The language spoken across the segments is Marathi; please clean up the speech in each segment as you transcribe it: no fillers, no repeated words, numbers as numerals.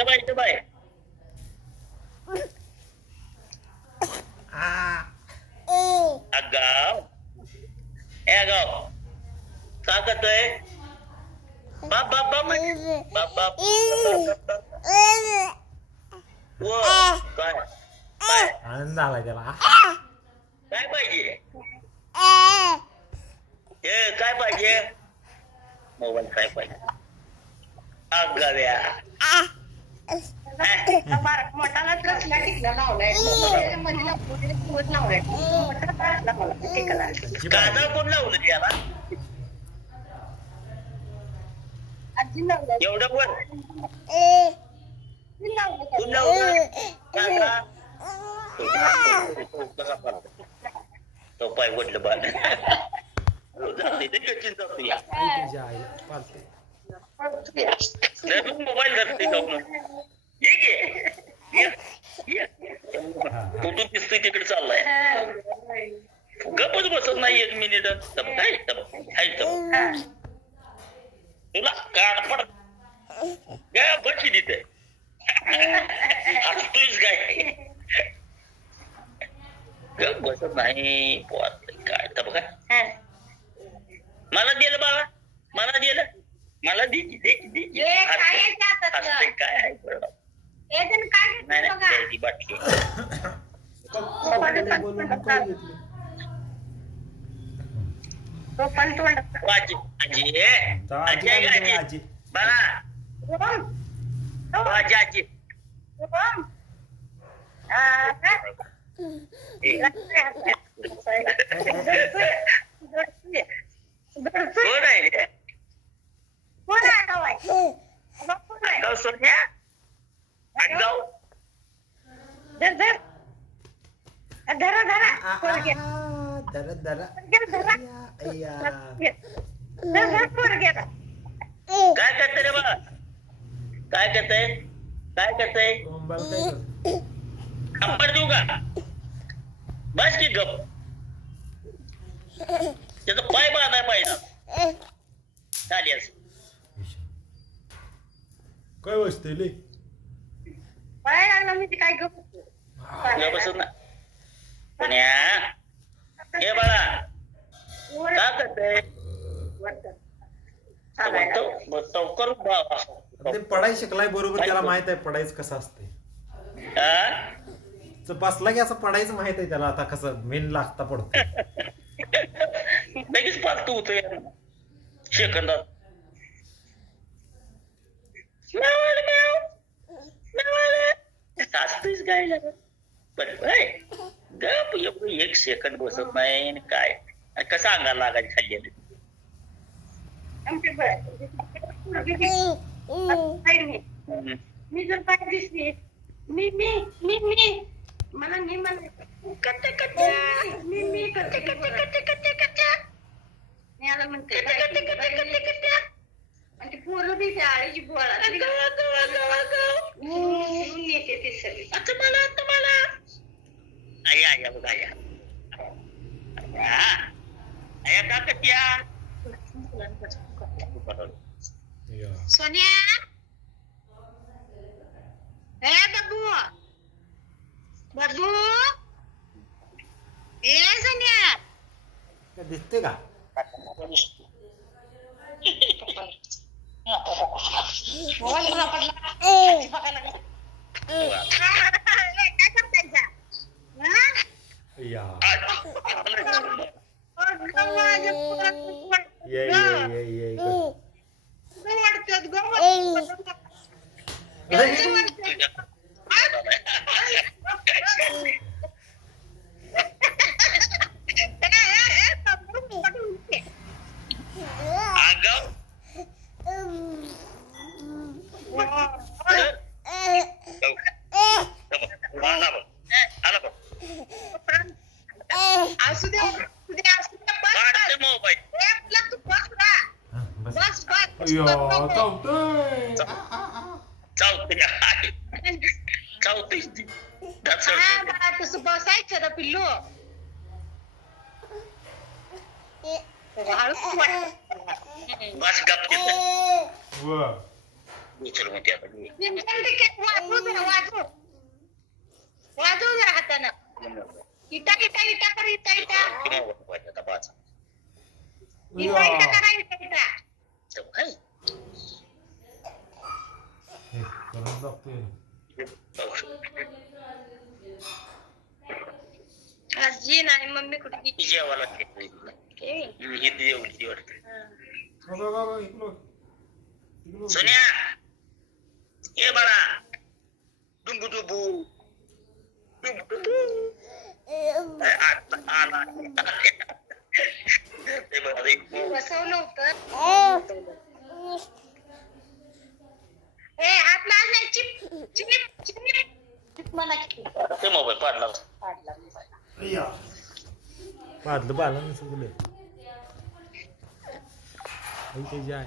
इथं बाय अगाव का करतोय बाप बाप बाप बाप बाप काय काय आनंद आला त्याला. काय पाहिजे हे काय पाहिजे मोबाईल काय पाहिजे अगव्या मोठाला ड्रेसला टिकला लावलाय काना कोण लावलं याला एवढं पण कोण लावलं तो पाय वडलं बाळ चिंता मोबाईल धरते कुठून दिसतोय तिकडे चाललाय गपच बसत नाही 1 मिनिट तुला काढ पड ग बसली तिथे असतोयच काय गप बसत नाही काय तर बघा मला दिलं बाबा मला दिलं मला काय आहे नाही बाटली आजी बाळा आजी आजी कोण आहे आगाव सोन्या आगाव काय करते रे बा काय करते काय करते अंबर देऊ का बस की गप त्याचा पाय बांधाय पाहिजे चालेल असं काय बसते ले पाय लागला मी काय गप बसत ना पुण्या हे बाळा का करते चौकर ते पडाय शिकलाय बरोबर त्याला माहित आहे पडायचं कसं असते बसला की असं पडायचं माहित आहे त्याला आता कसं मेन लागता पडतो लगेच पालतू होतोय सेकंदात सासतीच काय लागत पण गप एवढं 1 सेकंद बसत नाही काय कसं अंगाला लागायचं खाल्लेलं मी जर काय दिसली मी मी मी मी मला मी म्हणते कट्टे कट्टे मी मी कट्टे कट्टे कट्टे कट्टे कट्टे मी आला म्हणते कट्टे कट्टे कट्टे कट्टे आणि ती पोरं बी त्या आळीची बोळा येते ती सगळी आता मला आया बघा आया का कट्या सोनिया ए बाबू बाबू ए सोनिया दिसते का मोबाईल पडला काय करतायचा या बसायचं ना पिल्लू बस गप विचार म्हणते आता वाजव जरा हातानं इटा इटा इटा कर इटा इटा आता पाच इटा इटा करा इटा इटा काय आजी नाही मम्मी कुठे गेली जेवायला जेवली वाटत सोन्या ये बाळा डुंबू डुबू बसवलं होतं हात लावलाय चिप चिप चिप मला ते मोबाईल पाडला पाडलं बाला सगळं त्याची आहे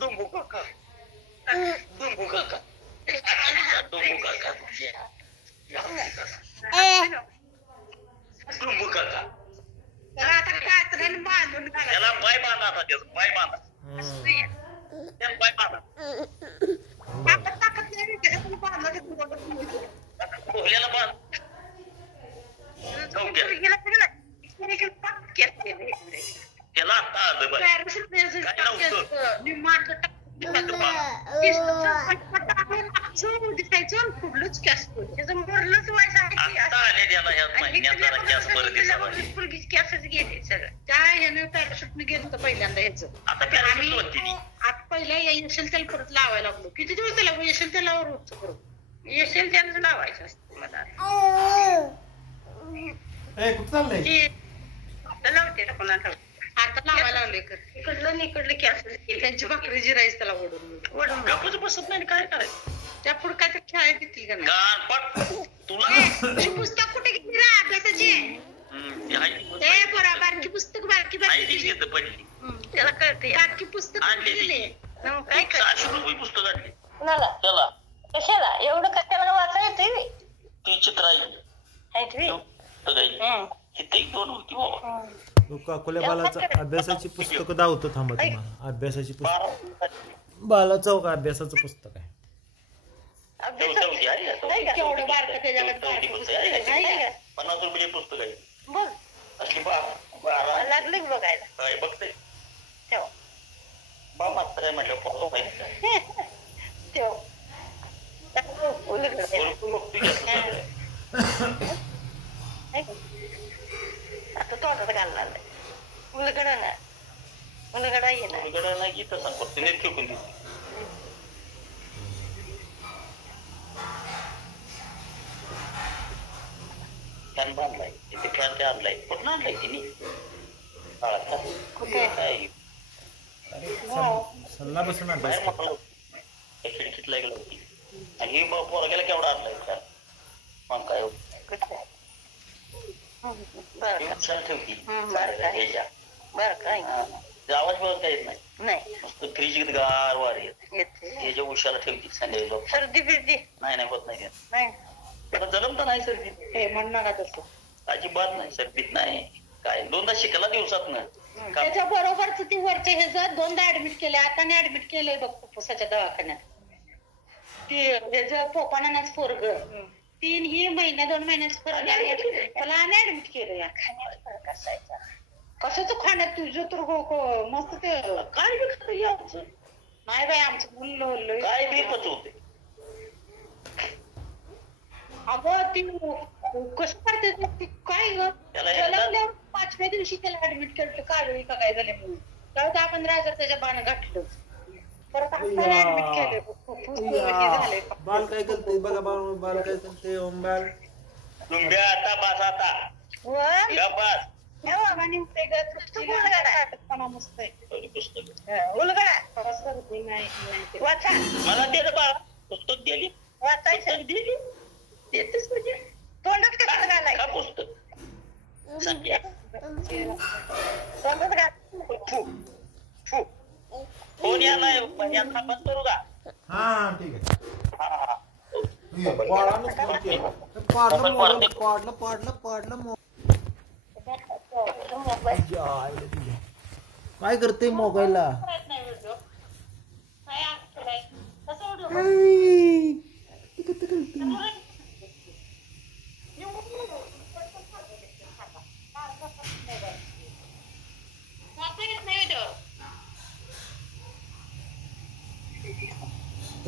डुंबू काका डुंबू काका डुंबू काका डुंबू काका त्याला आता कातऱ्याने बांधून घाला त्याला पाय बांधा आता त्याचा पाय बांधा त्याला पाय बांधा ताकद नाही त्याच्यातून बांधलं ते बोहल्याला बांध त्याला आता आलं बरं दिसायचं फुडलंच कॅस त्याचं मोरलंच व्हायचं आता आले त्याला ह्या महिन्यात जरा गॅस बरं दिसावा कॅसच गेले सगळं त्या ह्यानं पॅराशूटनं गेलं होतं पहिल्यांदा ह्याचं आता पॅराशूट होती ती आता पहिला यशल तेल परत लावायला लागलो किती दिवस त्याला यशल तेलावर रोजचं करू यशल तेलच लावायचं असतं मला कुठं चाललंय लावते ना कोणाला आता लावायला लागले इकडलं इकडलं कॅस त्यांची भाकरी जिरायचं त्याला ओढून गप्पच बसत नाही काय करायचं त्या पुढे काय तर खेळायला देतील का नाही तुला पुस्तक कुठे घेतली रे अभ्यासाची ते बरं बारकी पुस्तक बारकी बारकी त्याला कळते बारकी पुस्तक दिले काय कर 600 रुपये पुस्तक आणले कुणाला त्याला कशाला एवढं कशाला वाचा येते ती चित्र आहे इथे एक दोन होती बाबा काकोल्या बालाचा अभ्यासाची पुस्तकं दावतो थांबा तुम्हाला अभ्यासाची पुस्तक बालाचं का अभ्यासाचं पुस्तक आहे केवढं बारकं त्याच्याकडे 50 रुपये पुस्तक आहे बघ अशी 12 लागले बघायला बघते ठेव बा मात्र आहे म्हटलं फोटो पाहिजे ठेव आता तोंडात घालणार नाही उलगडा ना उलगडा ये ना उलगडा नाही की तसा फक्त नेट फेकून देते फॅन बांधलाय तिथे फॅन ते आणलाय कुठं आणलाय तिने सल्ला बसून अभ्यास बाहेर खिडकीतला गेला होती आणि ही पोरग्याला केवढा आणलाय फॅन मग काय ठेवती बर काय आवाज बघत येत नाही फ्रीज गार वार येत त्याच्या उशाला ठेवती संध्याकाळी सर्दी बिर्दी नाही होत नाही नाही जलम तर नाही सर्दी हे म्हणणार का तसं अजिबात नाही सर्दीत नाही काय 2दा शिकायला दिवसात ना त्याच्या बरोबरच ती वरचे हे जर 2दा ऍडमिट केले आता ऍडमिट केलंय बघ फुफ्फुसाच्या दवाखान्यात ते हे जर पोपानाच पोरग 3 महिने 2 महिन्याच पोरग त्याला आणि ऍडमिट केलं या खाण्यावर असायचा कसंच खाण्यात तुझं तर मस्त ते काय बी खरं याचं नाही बाई आमचं मुलं काय बी होते अगं ती कसं करते काय ग 5व्या दिवशी त्याला ऍडमिट केलं काळी का काय झाले म्हणून तेव्हा 10-15 हजार त्याच्या बाण घातलं परत आपल्याला ऍडमिट केलं बाल काय करते बघा बाल काय करते ओम बाल तुमच्या आता बस आता बस मला ते पुस्तक दिली वाचायचं दिली देतेच म्हणजे तोंडात कसं घालायचं का पुस्तक संख्या तोंडात घाल फू फू फोन यालाय यांना बंद करू का हा ठीक आहे हा हा पाडलं काय करते मोबाईलला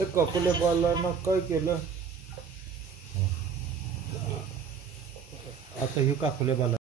कपले बालांना काय केलं आता हे काकुले बाला